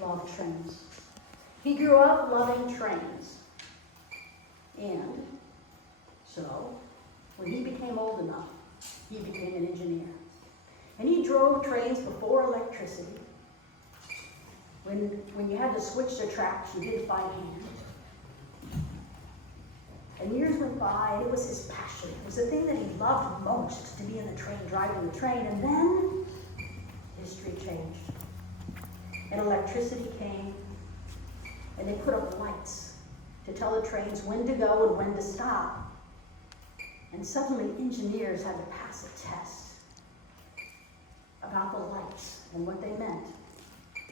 loved trains. He grew up loving trains. And so, when he became old enough, he became an engineer. And he drove trains before electricity. When you had to switch the tracks, you did it by hand. And years went by, and it was his passion. It was the thing that he loved most, to be in the train, driving the train. And then history changed. And electricity came, and they put up lights to tell the trains when to go and when to stop. And suddenly engineers had to pass a test about the lights and what they meant.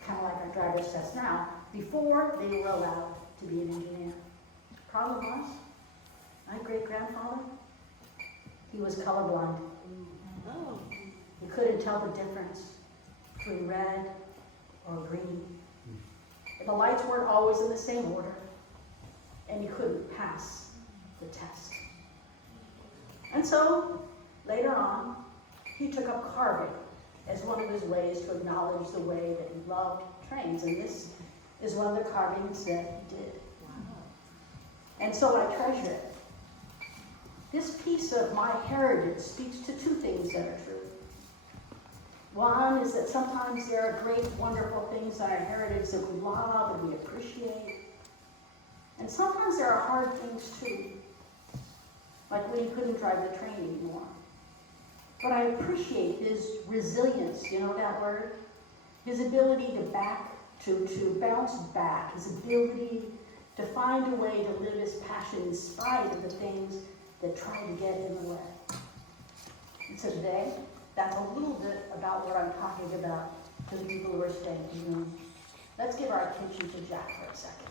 Kind of like our driver's test now, before they were allowed to be an engineer. Problem was, my great-grandfather, he was colorblind. Oh. He couldn't tell the difference between red or green. The lights weren't always in the same order, and he couldn't pass the test. And so, later on, he took up carving as one of his ways to acknowledge the way that he loved trains. And this is one of the carvings that he did. Wow. And so I treasure it. This piece of my heritage speaks to two things that are true. One is that sometimes there are great, wonderful things in our heritage that we love and we appreciate. And sometimes there are hard things too, like when he couldn't drive the train anymore. But I appreciate his resilience, you know that word? His ability to bounce back, his ability to find a way to live his passion in spite of the things that try to get in the way. And so today, that's a little bit about what I'm talking about to the people who are staying in the room. Let's give our attention to Jack for a second.